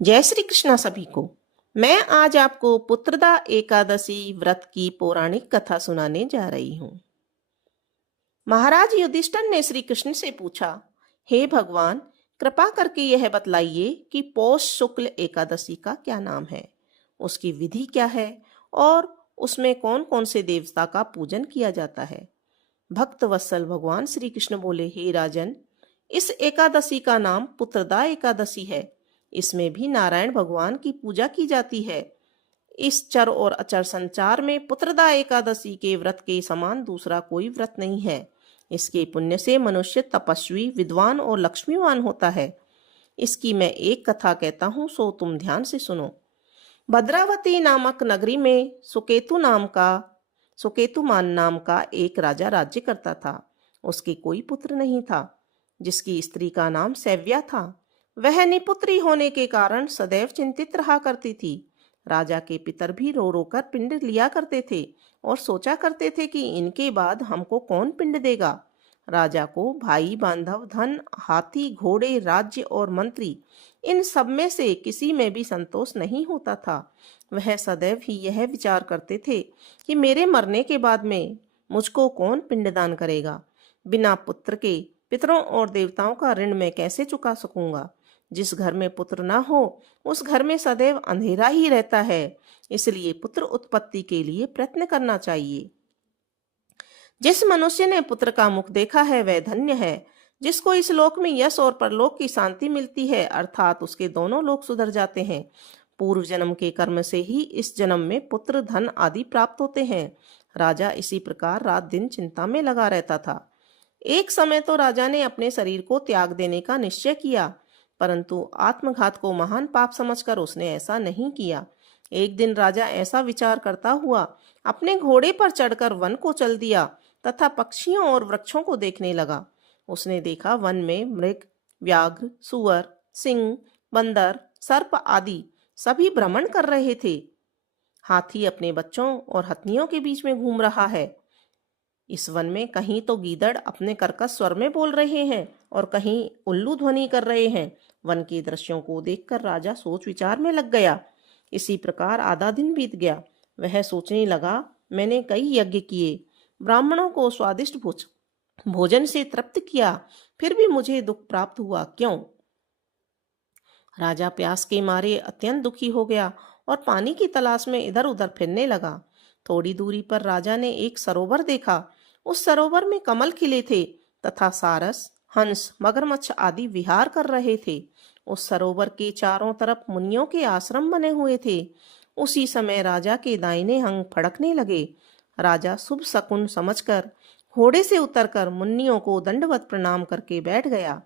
जय श्री कृष्णा सभी को। मैं आज आपको पुत्रदा एकादशी व्रत की पौराणिक कथा सुनाने जा रही हूँ। महाराज युधिष्ठिर ने श्री कृष्ण से पूछा, हे भगवान, कृपा करके यह बतलाइए कि पौष शुक्ल एकादशी का क्या नाम है, उसकी विधि क्या है और उसमें कौन कौन से देवता का पूजन किया जाता है। भक्त वत्सल भगवान श्री कृष्ण बोले, हे राजन, इस एकादशी का नाम पुत्रदा एकादशी है। इसमें भी नारायण भगवान की पूजा की जाती है। इस चर और अचर संचार में पुत्रदा एकादशी के व्रत के समान दूसरा कोई व्रत नहीं है। इसके पुण्य से मनुष्य तपस्वी, विद्वान और लक्ष्मीवान होता है। इसकी मैं एक कथा कहता हूँ, सो तुम ध्यान से सुनो। भद्रावती नामक नगरी में सुकेतुमान नाम का एक राजा राज्य करता था। उसके कोई पुत्र नहीं था। जिसकी स्त्री का नाम सैव्या था, वह निपुत्री होने के कारण सदैव चिंतित रहा करती थी। राजा के पितर भी रो रो कर पिंड लिया करते थे और सोचा करते थे कि इनके बाद हमको कौन पिंड देगा। राजा को भाई, बांधव, धन, हाथी, घोड़े, राज्य और मंत्री, इन सब में से किसी में भी संतोष नहीं होता था। वह सदैव ही यह विचार करते थे कि मेरे मरने के बाद में मुझको कौन पिंडदान करेगा। बिना पुत्र के पितरों और देवताओं का ऋण मैं कैसे चुका सकूंगा। जिस घर में पुत्र ना हो, उस घर में सदैव अंधेरा ही रहता है। इसलिए पुत्र उत्पत्ति के लिए प्रयत्न करना चाहिए। जिस मनुष्य ने पुत्र का मुख देखा है वह धन्य है। जिसको इस लोक में यश और परलोक की शांति मिलती है, अर्थात उसके दोनों लोक सुधर जाते हैं। पूर्व जन्म के कर्म से ही इस जन्म में पुत्र, धन आदि प्राप्त होते हैं। राजा इसी प्रकार रात दिन चिंता में लगा रहता था। एक समय तो राजा ने अपने शरीर को त्याग देने का निश्चय किया, परंतु आत्मघात को महान पाप समझकर उसने ऐसा नहीं किया। एक दिन राजा ऐसा विचार करता हुआ अपने घोड़े पर चढ़कर वन को चल दिया तथा पक्षियों और वृक्षों को देखने लगा। उसने देखा वन में मृग, व्याघ्र, सुअर, सिंह, बंदर, सर्प आदि सभी भ्रमण कर रहे थे। हाथी अपने बच्चों और हथनियों के बीच में घूम रहा है। इस वन में कहीं तो गीदड़ अपने कर्कश स्वर में बोल रहे हैं और कहीं उल्लू ध्वनि कर रहे हैं। वन के दृश्यों को देखकर राजा सोच विचार में लग गया। इसी प्रकार आधा दिन बीत गया। वह सोचने लगा, मैंने कई यज्ञ किए, ब्राह्मणों को स्वादिष्ट भोजन से तृप्त किया, फिर भी मुझे दुख प्राप्त हुआ, क्यों? राजा प्यास के मारे अत्यंत दुखी हो गया और पानी की तलाश में इधर उधर फिरने लगा। थोड़ी दूरी पर राजा ने एक सरोवर देखा। उस सरोवर में कमल खिले थे तथा सारस, हंस, मगरमच्छ आदि विहार कर रहे थे। उस सरोवर के चारों तरफ मुनियों के आश्रम बने हुए थे। उसी समय राजा के दाहिने अंग फड़कने लगे। राजा शुभ शकुन समझकर घोड़े से उतरकर मुनियों को दंडवत प्रणाम करके बैठ गया।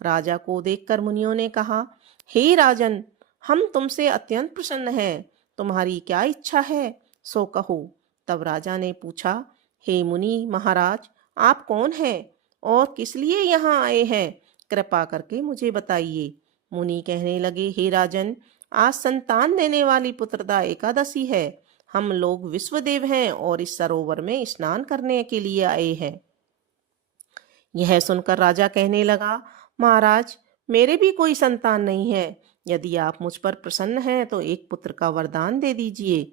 राजा को देखकर मुनियों ने कहा, हे राजन, हम तुमसे अत्यंत प्रसन्न हैं। तुम्हारी क्या इच्छा है, सो कहो। तब राजा ने पूछा, हे मुनि महाराज, आप कौन हैं और किस लिए यहाँ आए हैं? कृपा करके मुझे बताइए। मुनि कहने लगे, हे राजन, आज संतान देने वाली पुत्रदा एकादशी है। हम लोग विश्वदेव हैं और इस सरोवर में स्नान करने के लिए आए हैं। यह सुनकर राजा कहने लगा, महाराज, मेरे भी कोई संतान नहीं है। यदि आप मुझ पर प्रसन्न हैं तो एक पुत्र का वरदान दे दीजिए।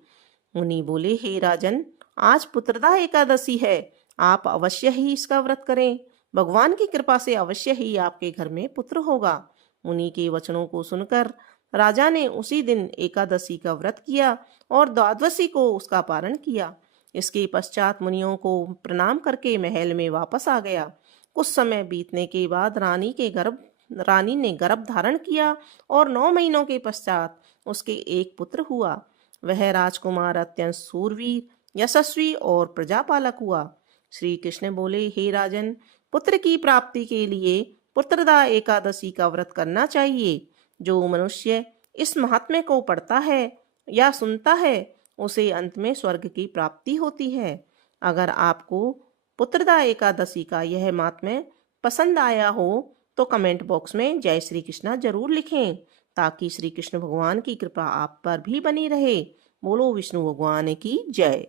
मुनि बोले, हे राजन, आज पुत्रदा एकादशी है, आप अवश्य ही इसका व्रत करें। भगवान की कृपा से अवश्य ही आपके घर में पुत्र होगा। मुनि के वचनों को सुनकर राजा ने उसी दिन एकादशी का व्रत किया और द्वादशी को उसका पारण किया। इसके पश्चात मुनियों को प्रणाम करके महल में वापस आ गया। कुछ समय बीतने के बाद रानी ने गर्भ धारण किया और 9 महीनों के पश्चात उसके एक पुत्र हुआ। वह राजकुमार अत्यंत सूरवीर, यशस्वी और प्रजापालक हुआ। श्री कृष्ण बोले, हे राजन, पुत्र की प्राप्ति के लिए पुत्रदा एकादशी का व्रत करना चाहिए। जो मनुष्य इस महात्म्य को पढ़ता है या सुनता है, उसे अंत में स्वर्ग की प्राप्ति होती है। अगर आपको पुत्रदा एकादशी का यह महात्म्य पसंद आया हो तो कमेंट बॉक्स में जय श्री कृष्णा जरूर लिखें, ताकि श्री कृष्ण भगवान की कृपा आप पर भी बनी रहे। बोलो विष्णु भगवान की जय।